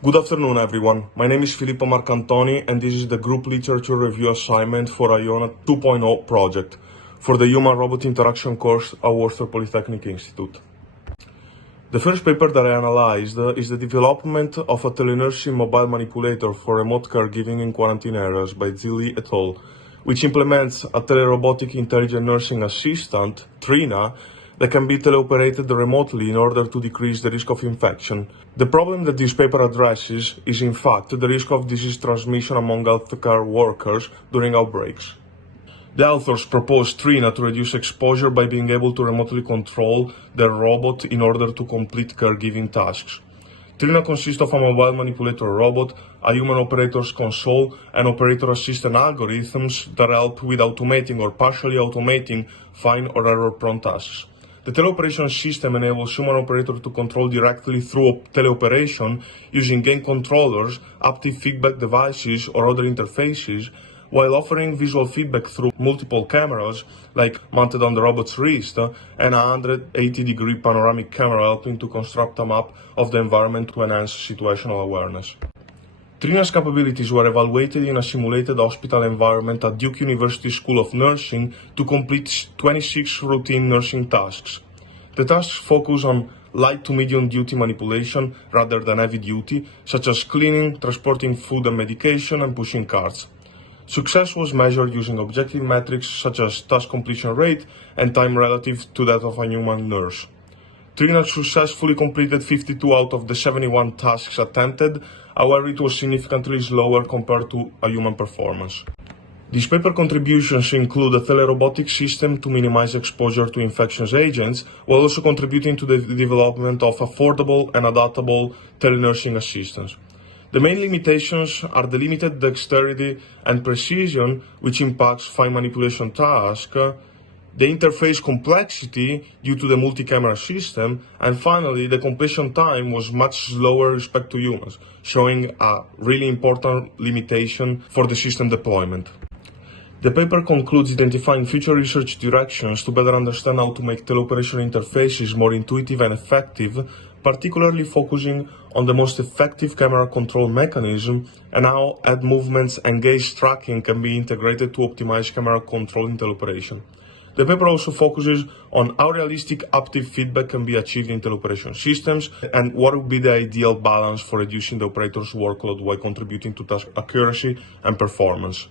Good afternoon, everyone. My name is Filippo Marcantoni, and this is the group literature review assignment for Iona 2.0 project for the Human-Robot Interaction course at Worcester Polytechnic Institute. The first paper that I analyzed is the development of a telenursing mobile manipulator for remote caregiving in quarantine areas by Zili et al., which implements a telerobotic intelligent nursing assistant, Trina, that can be teleoperated remotely in order to decrease the risk of infection. The problem that this paper addresses is in fact the risk of disease transmission among healthcare workers during outbreaks. The authors propose Trina to reduce exposure by being able to remotely control the robot in order to complete caregiving tasks. Trina consists of a mobile manipulator robot, a human operator's console, and operator assistant algorithms that help with automating or partially automating fine or error-prone tasks. The teleoperation system enables human operator to control directly through teleoperation using game controllers, haptic feedback devices, or other interfaces, while offering visual feedback through multiple cameras, like mounted on the robot's wrist, and a 180-degree panoramic camera helping to construct a map of the environment to enhance situational awareness. Trina's capabilities were evaluated in a simulated hospital environment at Duke University School of Nursing to complete 26 routine nursing tasks. The tasks focus on light to medium duty manipulation rather than heavy duty, such as cleaning, transporting food and medication, and pushing carts. Success was measured using objective metrics such as task completion rate and time relative to that of a human nurse. Trina successfully completed 52 out of the 71 tasks attempted, however it was significantly slower compared to a human performance. These paper contributions include a telerobotic system to minimize exposure to infectious agents, while also contributing to the development of affordable and adaptable telenursing assistance. The main limitations are the limited dexterity and precision, which impacts fine manipulation tasks, the interface complexity due to the multi-camera system, and finally, the completion time was much slower with respect to humans, showing a really important limitation for the system deployment. The paper concludes identifying future research directions to better understand how to make teleoperation interfaces more intuitive and effective, particularly focusing on the most effective camera control mechanism and how head movements and gaze tracking can be integrated to optimize camera control in teleoperation. The paper also focuses on how realistic haptic feedback can be achieved in teleoperation systems and what would be the ideal balance for reducing the operator's workload while contributing to task accuracy and performance.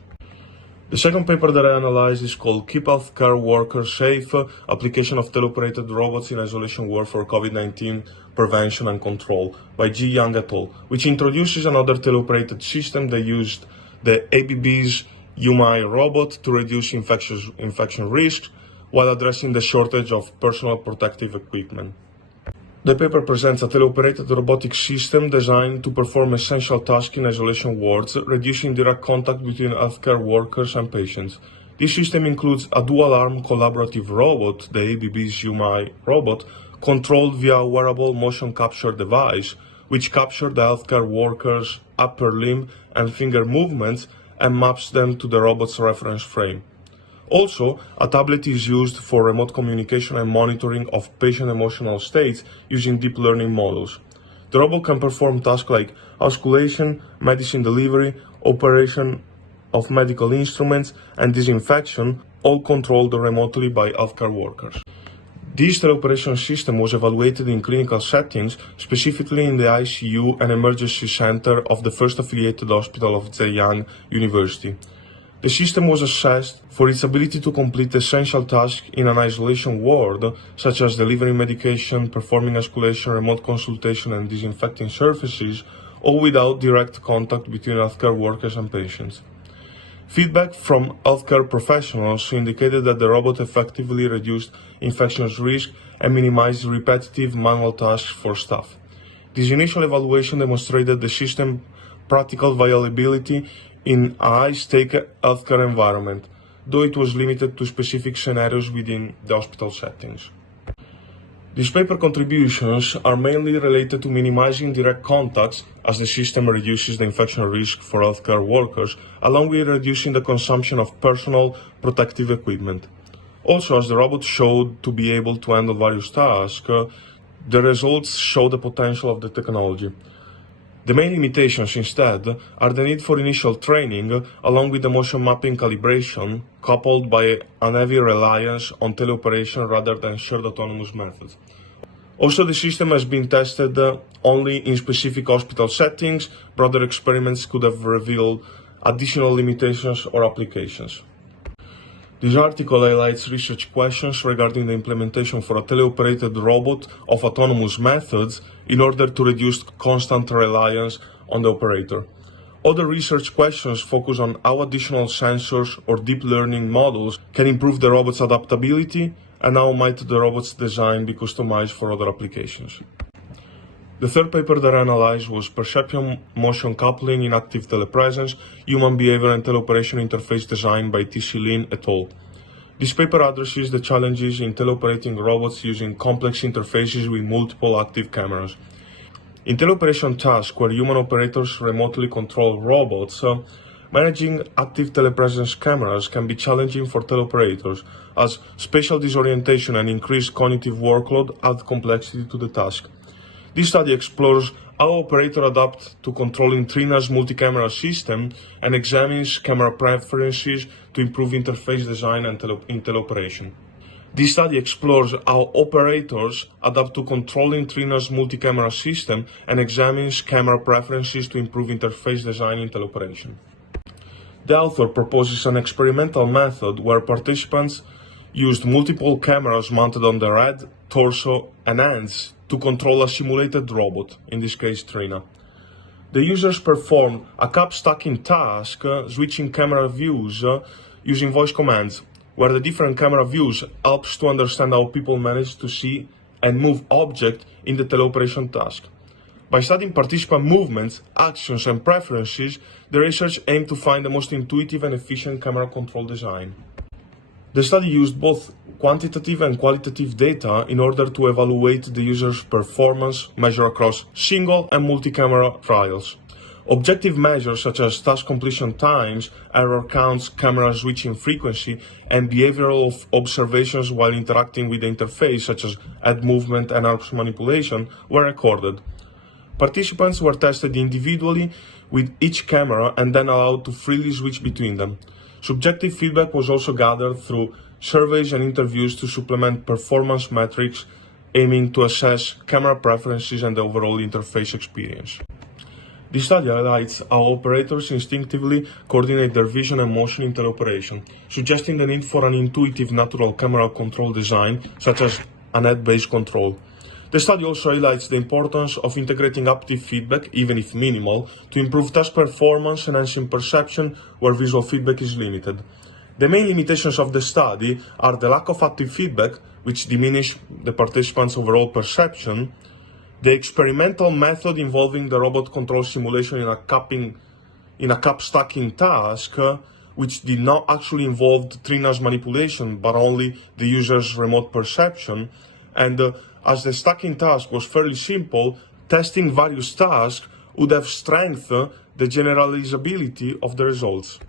The second paper that I analyzed is called Keep Healthcare Workers Safe, Application of Teleoperated Robots in Isolation Ward for COVID-19 Prevention and Control by Ji Yang et al., which introduces another teleoperated system that used the ABB's UMI robot to reduce infection risks while addressing the shortage of personal protective equipment. The paper presents a teleoperated robotic system designed to perform essential tasks in isolation wards, reducing direct contact between healthcare workers and patients. This system includes a dual-arm collaborative robot, the ABB's UMI robot, controlled via a wearable motion capture device, which captures the healthcare worker's upper limb and finger movements and maps them to the robot's reference frame. Also, a tablet is used for remote communication and monitoring of patient emotional states using deep learning models. The robot can perform tasks like auscultation, medicine delivery, operation of medical instruments, and disinfection, all controlled remotely by healthcare workers. This teleoperation system was evaluated in clinical settings, specifically in the ICU and emergency center of the first affiliated hospital of Zhejiang University. The system was assessed for its ability to complete essential tasks in an isolation ward, such as delivering medication, performing auscultation, remote consultation, and disinfecting surfaces, all without direct contact between healthcare workers and patients. Feedback from healthcare professionals indicated that the robot effectively reduced infection risk and minimized repetitive manual tasks for staff. This initial evaluation demonstrated the system's practical viability in a high-stake healthcare environment, though it was limited to specific scenarios within the hospital settings. These paper contributions are mainly related to minimizing direct contacts as the system reduces the infection risk for healthcare workers, along with reducing the consumption of personal protective equipment. Also, as the robot showed to be able to handle various tasks, the results show the potential of the technology. The main limitations, instead, are the need for initial training, along with the motion mapping calibration, coupled by an heavy reliance on teleoperation rather than shared autonomous methods. Also, the system has been tested only in specific hospital settings. Broader experiments could have revealed additional limitations or applications. This article highlights research questions regarding the implementation for a teleoperated robot of autonomous methods in order to reduce constant reliance on the operator. Other research questions focus on how additional sensors or deep learning models can improve the robot's adaptability and how might the robot's design be customized for other applications. The third paper that I analyzed was Perception Motion Coupling in Active Telepresence, Human Behavior and Teleoperation Interface Design by T.C. Lin et al. This paper addresses the challenges in teleoperating robots using complex interfaces with multiple active cameras. In teleoperation tasks where human operators remotely control robots, managing active telepresence cameras can be challenging for teleoperators, as spatial disorientation and increased cognitive workload add complexity to the task. This study explores how operators adapt to controlling Trina's multi-camera system and examines camera preferences to improve interface design and teleoperation. This study explores how operators adapt to controlling Trina's multi-camera system and examines camera preferences to improve interface design and teleoperation. The author proposes an experimental method where participants used multiple cameras mounted on their head, torso, and hands to control a simulated robot, in this case Trina. The users perform a cap stacking task, switching camera views using voice commands, where the different camera views helps to understand how people manage to see and move objects in the teleoperation task. By studying participant movements, actions, and preferences, the research aimed to find the most intuitive and efficient camera control design. The study used both quantitative and qualitative data in order to evaluate the user's performance measured across single and multi-camera trials. Objective measures such as task completion times, error counts, camera switching frequency, and behavioral observations while interacting with the interface such as head movement and arm manipulation were recorded. Participants were tested individually with each camera and then allowed to freely switch between them. Subjective feedback was also gathered through surveys and interviews to supplement performance metrics aiming to assess camera preferences and the overall interface experience. This study highlights how operators instinctively coordinate their vision and motion in teleoperation, suggesting the need for an intuitive natural camera control design, such as a net-based control. The study also highlights the importance of integrating haptic feedback, even if minimal, to improve task performance, enhancing perception where visual feedback is limited. The main limitations of the study are the lack of haptic feedback, which diminish the participants' overall perception, the experimental method involving the robot control simulation in a cap stacking task, which did not actually involve Trina's manipulation but only the user's remote perception, and as the stacking task was fairly simple, testing various tasks would have strengthened the generalizability of the results.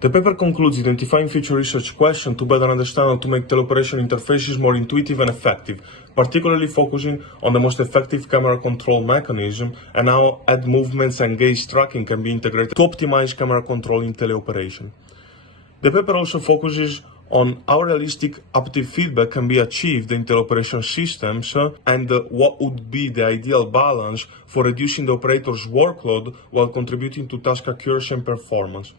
The paper concludes identifying future research questions to better understand how to make teleoperation interfaces more intuitive and effective, particularly focusing on the most effective camera control mechanism and how head movements and gaze tracking can be integrated to optimize camera control in teleoperation. The paper also focuses on how realistic haptic feedback can be achieved in teleoperation systems and what would be the ideal balance for reducing the operator's workload while contributing to task accuracy and performance.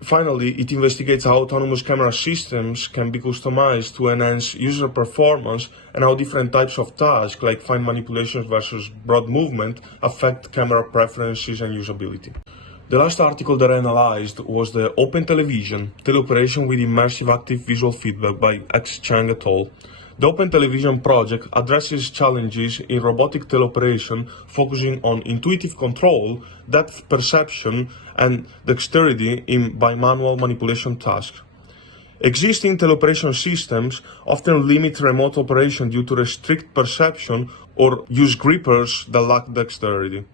Finally, it investigates how autonomous camera systems can be customized to enhance user performance and how different types of tasks, like fine manipulations versus broad movement, affect camera preferences and usability. The last article that I analyzed was the Open Television, Teleoperation with Immersive Active Visual Feedback by X. Chang et al. The Open Television project addresses challenges in robotic teleoperation, focusing on intuitive control, depth perception, and dexterity in bimanual manipulation tasks. Existing teleoperation systems often limit remote operation due to restrict perception or use grippers that lack dexterity.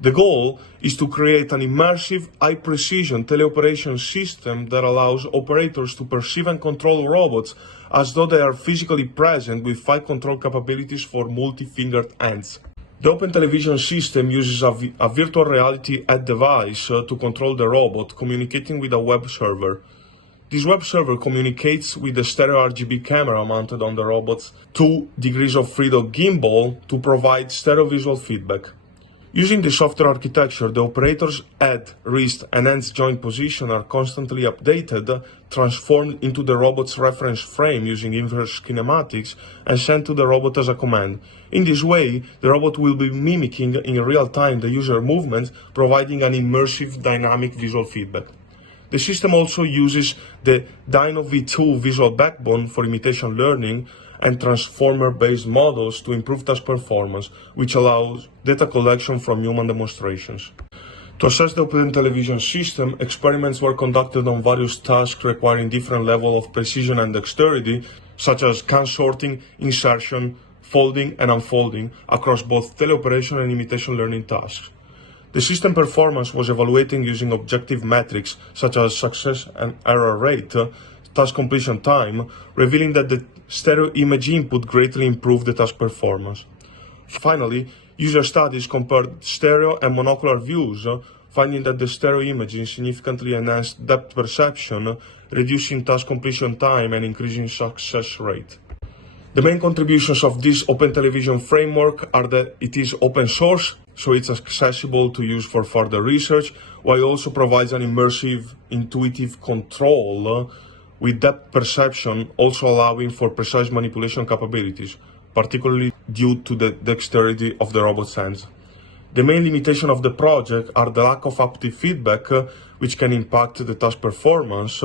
The goal is to create an immersive, high-precision teleoperation system that allows operators to perceive and control robots as though they are physically present with fine control capabilities for multi-fingered hands. The Open Television system uses a virtual reality head device to control the robot, communicating with a web server. This web server communicates with the stereo RGB camera mounted on the robot's 2 degrees of freedom gimbal to provide stereo visual feedback. Using the software architecture, the operator's head, wrist, and hands joint position are constantly updated, transformed into the robot's reference frame using inverse kinematics, and sent to the robot as a command. In this way, the robot will be mimicking in real time the user movements, providing an immersive dynamic visual feedback. The system also uses the Dino V2 visual backbone for imitation learning and transformer-based models to improve task performance, which allows data collection from human demonstrations. To assess the Open Television system, experiments were conducted on various tasks requiring different levels of precision and dexterity, such as can sorting, insertion, folding, and unfolding across both teleoperation and imitation learning tasks. The system performance was evaluated using objective metrics such as success and error rate, task completion time, revealing that the stereo image input greatly improved the task performance. Finally, user studies compared stereo and monocular views, finding that the stereo imaging significantly enhanced depth perception, reducing task completion time and increasing success rate. The main contributions of this Open Television framework are that it is open source, so it's accessible to use for further research, while it also provides an immersive, intuitive control with depth perception, also allowing for precise manipulation capabilities, particularly due to the dexterity of the robot's hands. The main limitation of the project are the lack of haptic feedback, which can impact the task performance,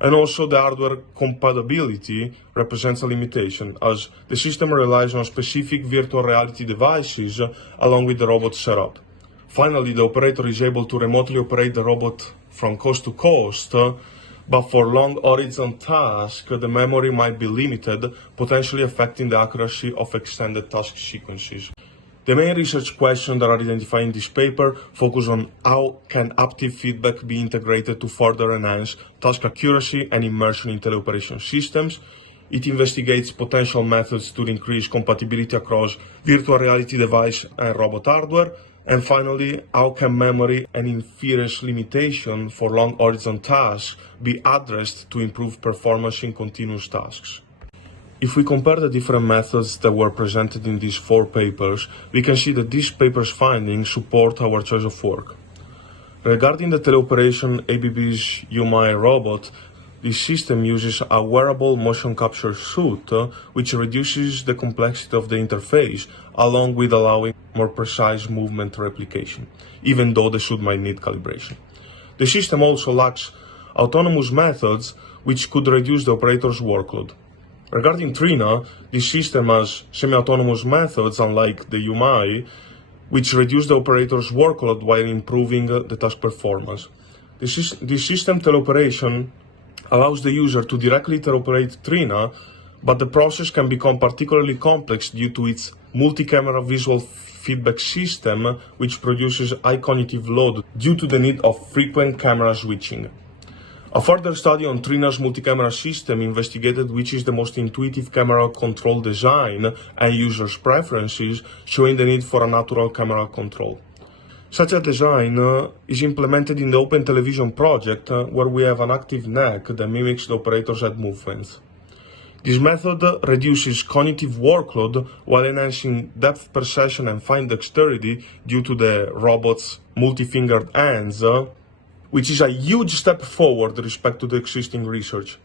and also the hardware compatibility represents a limitation, as the system relies on specific virtual reality devices along with the robot setup. Finally, the operator is able to remotely operate the robot from coast to coast, but for long horizon tasks, the memory might be limited, potentially affecting the accuracy of extended task sequences. The main research questions that are identified in this paper focus on how can haptic feedback be integrated to further enhance task accuracy and immersion in teleoperation systems. It investigates potential methods to increase compatibility across virtual reality device and robot hardware. And finally, how can memory and inference limitation for long horizon tasks be addressed to improve performance in continuous tasks? If we compare the different methods that were presented in these 4 papers, we can see that these papers' findings support our choice of work. Regarding the teleoperation ABB's UMI robot, this system uses a wearable motion capture suit, which reduces the complexity of the interface, along with allowing more precise movement replication, even though the suit might need calibration. The system also lacks autonomous methods, which could reduce the operator's workload. Regarding Trina, this system has semi-autonomous methods, unlike the UMI, which reduce the operator's workload while improving the task performance. This system teleoperation allows the user to directly teleoperate Trina, but the process can become particularly complex due to its multi-camera visual feedback system, which produces high cognitive load due to the need of frequent camera switching. A further study on Trina's multi-camera system investigated which is the most intuitive camera control design and users' preferences, showing the need for a natural camera control. Such a design is implemented in the Open Television project, where we have an active neck that mimics the operator's head movements. This method reduces cognitive workload while enhancing depth perception and fine dexterity due to the robot's multi-fingered hands, which is a huge step forward with respect to the existing research.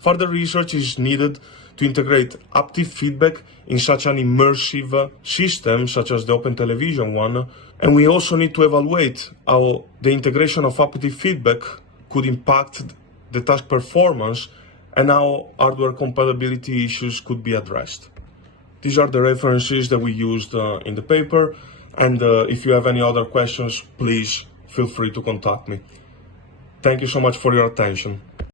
Further research is needed to integrate haptic feedback in such an immersive system such as the Open Television one, and we also need to evaluate how the integration of haptic feedback could impact the task performance and how hardware compatibility issues could be addressed. These are the references that we used in the paper, and if you have any other questions, please feel free to contact me. Thank you so much for your attention.